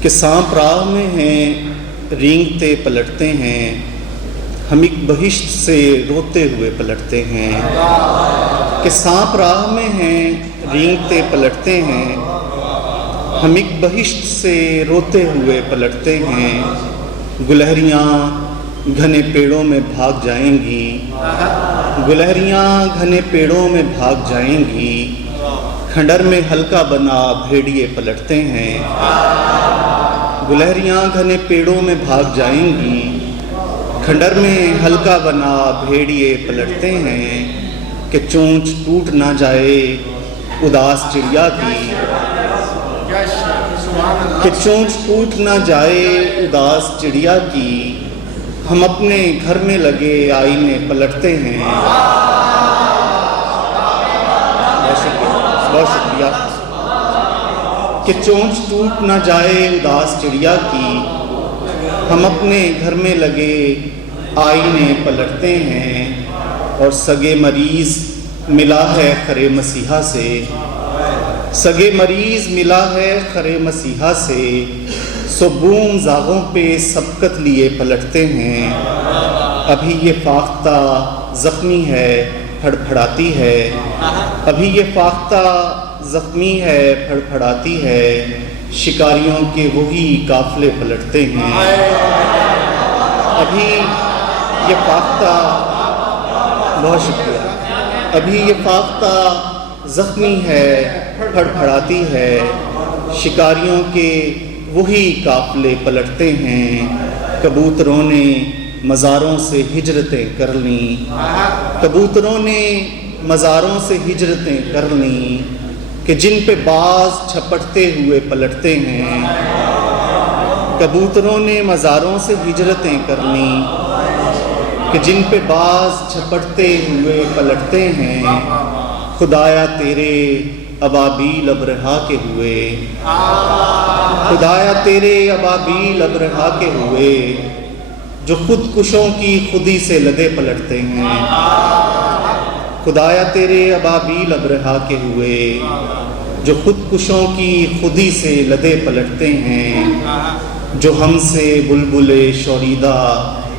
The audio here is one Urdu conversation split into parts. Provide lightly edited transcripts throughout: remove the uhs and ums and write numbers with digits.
کہ سانپ راہ میں ہیں رینگتے پلٹتے ہیں، ہم ایک بہشت سے روتے ہوئے پلٹتے ہیں۔ کہ سانپ راہ میں ہیں رینگتے پلٹتے ہیں، ہم ایک بہشت سے روتے ہوئے پلٹتے ہیں۔ گلہریاں گھنے پیڑوں میں بھاگ جائیں گی، گلہریاں گھنے پیڑوں میں بھاگ جائیں گی، کھنڈر میں ہلکا بنا بھیڑیے پلٹتے ہیں۔ گلہریاں گھنے پیڑوں میں بھاگ جائیں گی، کھنڈر میں ہلکا بنا بھیڑیے پلٹتے ہیں۔ کہ چونچ ٹوٹ نہ جائے اداس چڑیا کی، کہ چونچ ٹوٹ نہ جائے اداس چڑیا کی، ہم اپنے گھر میں لگے آئینے پلٹتے ہیں۔ بہت شکریہ۔ کہ چونچ ٹوٹ نہ جائے اداس چڑیا کی، ہم اپنے گھر میں لگے آئینے پلٹتے ہیں۔ اور سگے مریض ملا ہے خرے مسیحا سے، سگے مریض ملا ہے خرے مسیحا سے، سو بوم زاغوں پہ سبقت لیے پلٹتے ہیں۔ ابھی یہ فاختہ زخمی ہے پھڑ پھڑاتی ہے، ابھی یہ فاختہ زخمی ہے پھڑ پھڑاتی ہے، شکاریوں کے وہی قافلے پلٹتے ہیں۔ ابھی یہ فاختہ، بہت شکریہ، ابھی یہ فاختہ زخمی ہے پھڑ پھڑاتی ہے، شکاریوں کے وہی قافلے پلٹتے ہیں۔ کبوتروں نے مزاروں سے ہجرتیں کر لیں، کبوتروں نے مزاروں سے ہجرتیں کر لیں، کہ جن پہ باز چھپٹتے ہوئے پلٹتے ہیں۔ کبوتروں نے مزاروں سے ہجرتیں کر لیں، کہ جن پہ باز چھپٹتے ہوئے پلٹتے ہیں۔ خدایا تیرے ابابیل ابرہا کے ہوئے، خدایا تیرے ابابیل ابرہا کے ہوئے، جو خود کشوں کی خودی سے لدے پلٹتے ہیں۔ خدایا تیرے ابابیل ابرہا کے ہوئے، جو خود کشوں کی خودی سے لدے پلٹتے ہیں۔ جو ہم سے بلبل شوریدہ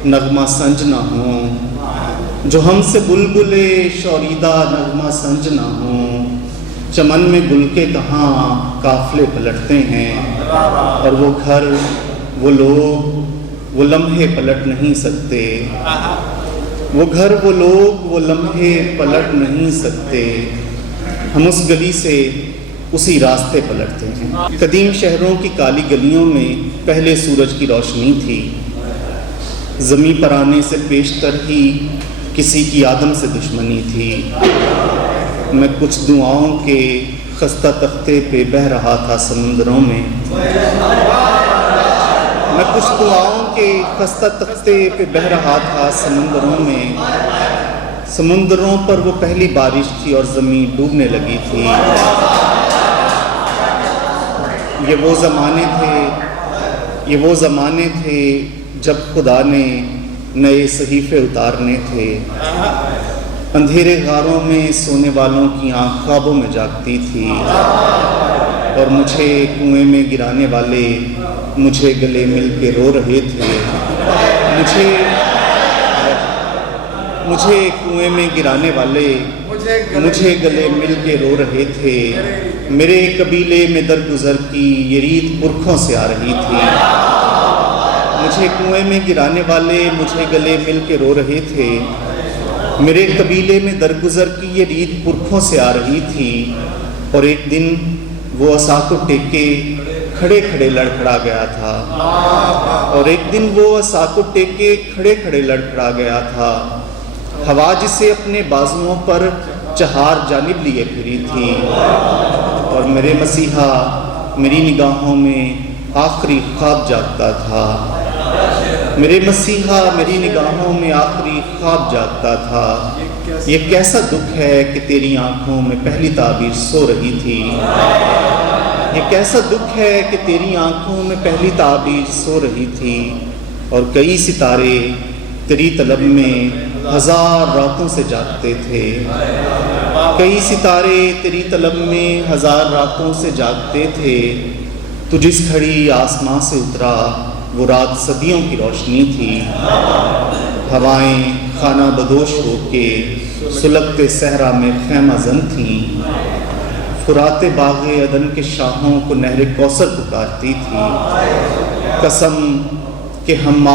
نغمہ سنج نہ ہوں، جو ہم سے بلبل شوریدہ نغمہ سنج نہ ہوں، چمن میں گل کے کہاں قافلے پلٹتے ہیں۔ اور وہ گھر، وہ لوگ، وہ لمحے پلٹ نہیں سکتے، وہ گھر، وہ لوگ، وہ لمحے پلٹ نہیں سکتے، ہم اس گلی سے اسی راستے پلٹتے ہیں۔ قدیم شہروں کی کالی گلیوں میں پہلے سورج کی روشنی تھی، زمیں پر آنے سے پیشتر ہی کسی کی آدم سے دشمنی تھی۔ میں کچھ دعاؤں کے خستہ تختے پہ بہہ رہا تھا سمندروں میں، میں کچھ دعاؤں کے خستہ تختے پہ بہہ رہا تھا سمندروں میں، سمندروں پر وہ پہلی بارش تھی اور زمین ڈوبنے لگی تھی۔ یہ وہ زمانے تھے، یہ وہ زمانے تھے جب خدا نے نئے صحیفے اتارنے تھے۔ اندھیرے غاروں میں سونے والوں کی آنکھ خوابوں میں جاگتی تھی، اور مجھے کنویں میں گرانے والے مجھے گلے مل کے رو رہے تھے۔ مجھے کنویں میں گرانے والے مجھے گلے مل کے رو رہے تھے۔ میرے قبیلے میں درگزر کی یہ ریت پرکھوں سے آ رہی تھی۔ مجھے کنویں میں گرانے والے مجھے گلے مل کے رو رہے تھے، میرے قبیلے میں درگزر کی یہ ریت پرکھوں سے آ رہی تھی۔ اور ایک دن وہ عصا کو ٹیکے کھڑے کھڑے لڑکھڑا گیا تھا، اور ایک دن وہ عصا کو ٹیکے کھڑے کھڑے لڑکھڑا گیا تھا۔ ہوا جسے اپنے بازوؤں پر چہار جانب لیے پھری تھی، اور میرے مسیحا میری نگاہوں میں آخری خواب جاگتا تھا، میرے مسیحا میری نگاہوں میں آخری خواب جاگتا تھا۔ یہ کیسا دکھ ہے کہ تیری آنکھوں میں پہلی تعبیر سو رہی تھی، یہ کیسا دکھ ہے کہ تیری آنکھوں میں پہلی تعبیر سو رہی تھی، اور کئی ستارے تیری طلب میں ہزار راتوں سے جاگتے تھے، کئی ستارے تیری طلب میں ہزار راتوں سے جاگتے تھے، تو جس گھڑی آسماں سے اترا وہ رات صدیوں کی روشنی تھی، ہوائیں خانہ بدوش ہو کے سلگتے صحرا میں خیمہ زن تھیں، فرات باغ عدن کے شاہوں کو نہر کوثر پکارتی تھی، قسم کہ ہم